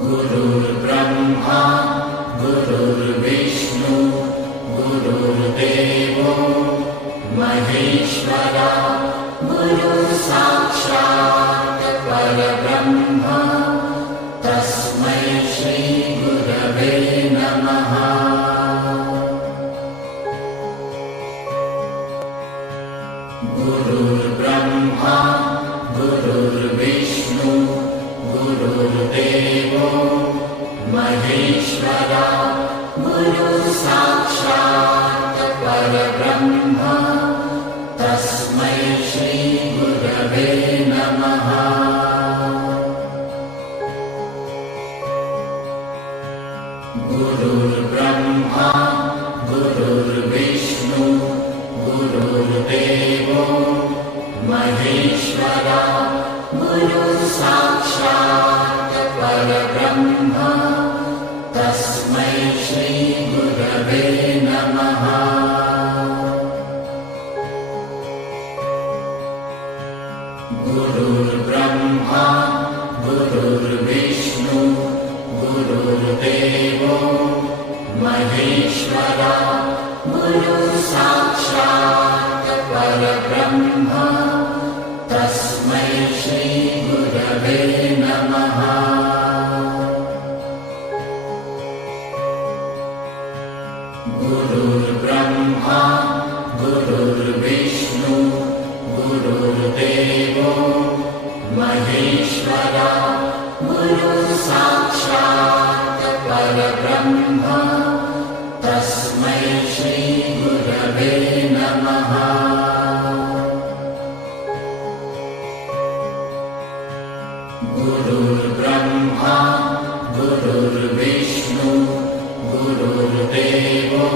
गुरुर्ब्रह्मा गुरुर्विष्णु गुरुर्देवो महेश्वरा गुरुसाक्षात् परब्रह्म तस्मै श्रीगुरवे नमः। गुरुर्ब्रह्मा गुरुर्विष्णु गुरुर्देवो महेश्वरा गुरुसाक्षात् परब्रह्म तस्मै श्रीगुरवे नमः। गुरुर्ब्रह्मा गुरुर्विष्णु गुरुर्देवो महेश्वरा गुरुसाक्षात् परब्रह्म तस्मै श्रीगुरवे नमः। गुरुर्ब्रह्मा गुरुर्विष्णु गुरुर्देवो महेश्वरा गुरुसाक्षात् परब्रह्म तस्मै श्रीगुरवे नमः। गुरुर्ब्रह्मा गुरुर्विष्णु गुरुर्देवो महेश्वरा गुरुसाक्षात् परब्रह्म तस्मै श्रीगुरवे नमः। गुरुर्ब्रह्मा गुरुर्विष्णु गुरुर्देवो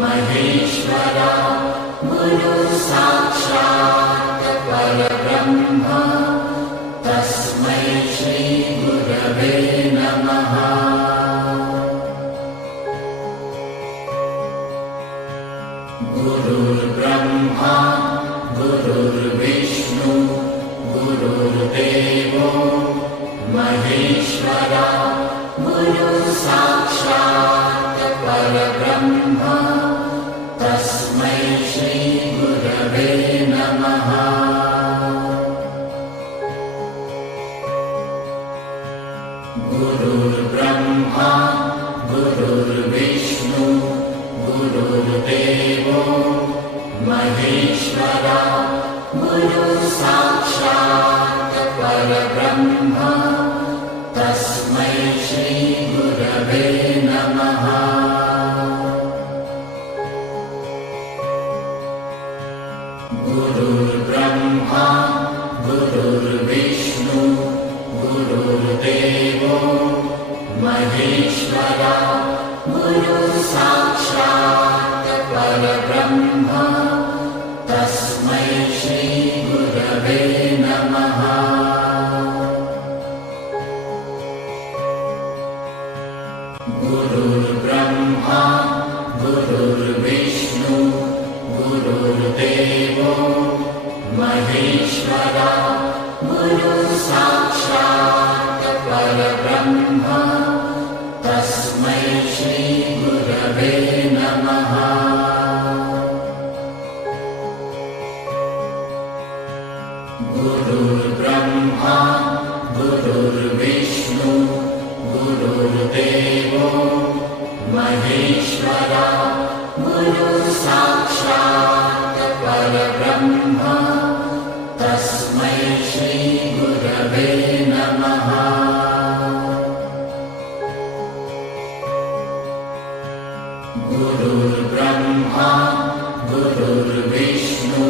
महेश्वरा गुरुसाक्षात् परब्रह्म तस्मै श्रीगुरवे नमः। गुरुर्ब्रह्मा गुरुर्विष्णु गुरुर्देवो महेश्वरा गुरुसाक्षात् परब्रह्म तस्मै श्रीगुरवे नमः। गुरुर्ब्रह्मा गुरुर्विष्णु गुरुर्देवो महेश्वरा गुरुसाक्षात् परब्रह्म तस्मै श्रीगुरवे नमः। गुरुर्ब्रह्मा गुरुर्विष्णु गुरुर्देवो महेश्वरा गुरुसाक्षात् परब्रह्म तस्मै श्रीगुरवे नमः। गुरुर्ब्रह्मा गुरुर्विष्णु गुरुर्देवो महेश्वरा गुरुसाक्षात् परब्रह्म तस्मै श्रीगुरवे नमः। गुरुर्ब्रह्मा गुरुर्विष्णु गुरुर्देवो महेश्वरा गुरुसाक्षात् परब्रह्म तस्मै श्रीगुरवे नमः। गुरुर्ब्रह्मा गुरुर्विष्णु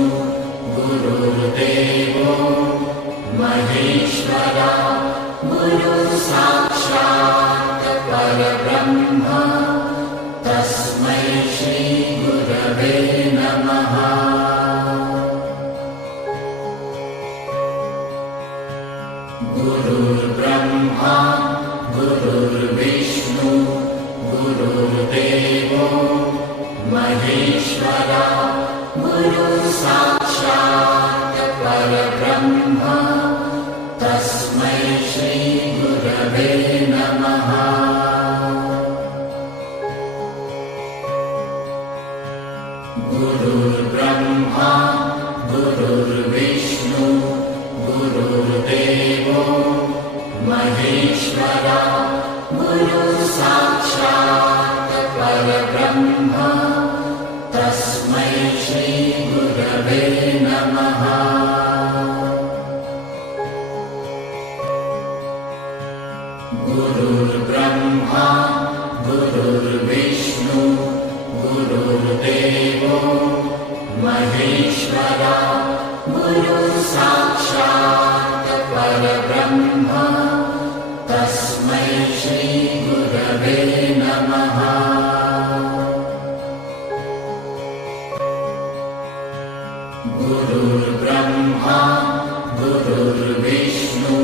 गुरुर्देवो महेश्वरा गुरुसाक्षात् परब्रह्म तस्मै श्रीगुरवे नमः। गुरुर्ब्रह्मा गुरुर्विष्णु गुरुर्देवो महेश्वरा गुरुसाक्षात् परब्रह्म नमः। गुरुर्ब्रह्मा गुरुर्विष्णु गुरुर्देवो महेश्वरा गुरुसाक्षात् परब्रह्म तस्मै श्री गुरवे नमः। गुरुर्ब्रह्मा गुरुर्विष्णु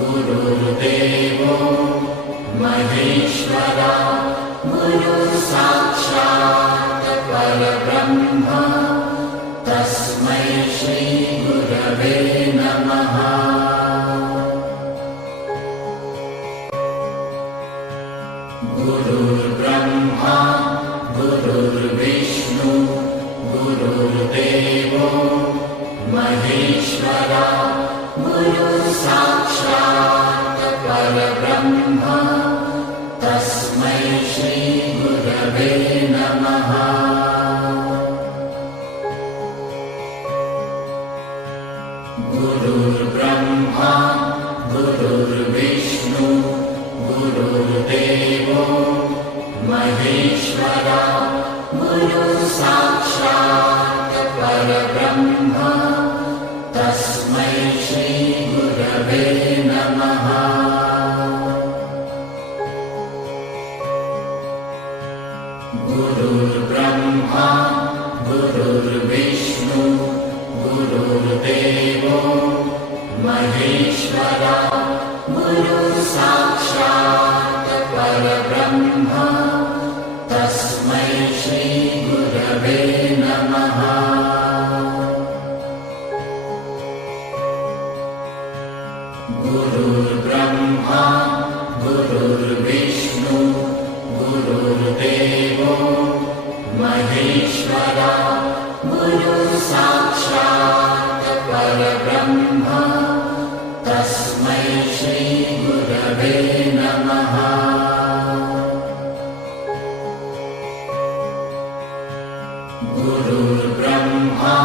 गुरुर्देवो महेश्वरा गुरुसाक्षात् परब्रह्म तस्मै श्री गुरवे नमः। गुरुर्ब्रह्मा गुरुर्विष्णु गुरुर्देवो महेश्वरा गुरुसाक्षात् परब्रह्म तस्मै श्री गुरवे नमः। गुरुर्ब्रह्मा गुरुर्विष्णु गुरुर्देवो महेश्वरा गुरुसाक्षात् परब्रह्म तस्मै श्री गुरवे नमः। गुरुर्ब्रह्मा गुरुर्विष्णु गुरुर्देवो महेश्वरा गुरुसाक्षात् परब्रह्म तस्मै श्री गुरवे नमः। गुरुर्ब्रह्मा गुरुर्विष्णु गुरुर्देवो महेश्वरा गुरुसाक्षात् परब्रह्म तस्मै श्री गुरवे नमः। गुरुर्ब्रह्मा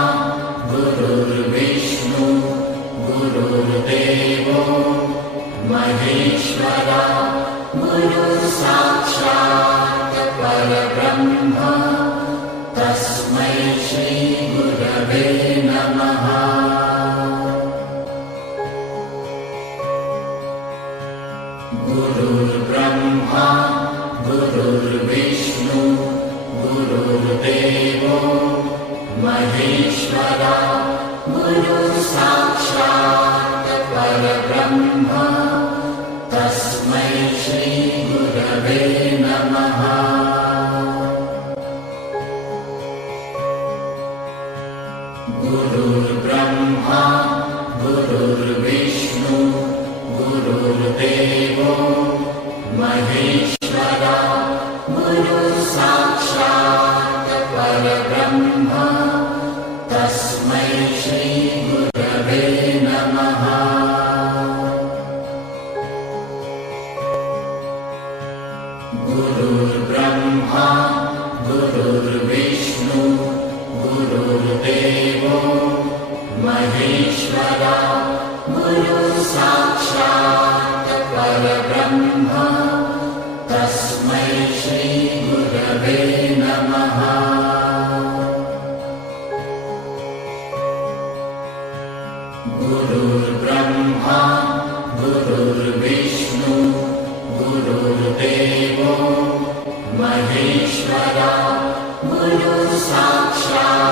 गुरुर्विष्णु गुरुर्देवो महेश्वरा गुरुसाक्षात् परब्रह्म तस्मै श्री गुरवे नमः। गुरुर्ब्रह्मा गुरुर्विष्णु गुरुर्देवो महेश्वरा गुरुसाक्षात् परब्रह्म तस्मै श्री गुरवे नमः। गुरुर्ब्रह्मा गुरुर्विष्णु गुरुर्देवो महेश्वरा गुरुसाक्षात् परब्रह्म तस्मै श्री गुरवे नमः। गुरुर्ब्रह्मा गुरुर्विष्णु गुरुर्देवो महेश्वरा गुरुसाक्षात् परब्रह्म तस्मै श्री गुरवे नमः। गुरुर्ब्रह्मा गुरुर्विष्णु गुरुर्देवो महेश्वरा गुरुसाक्षात्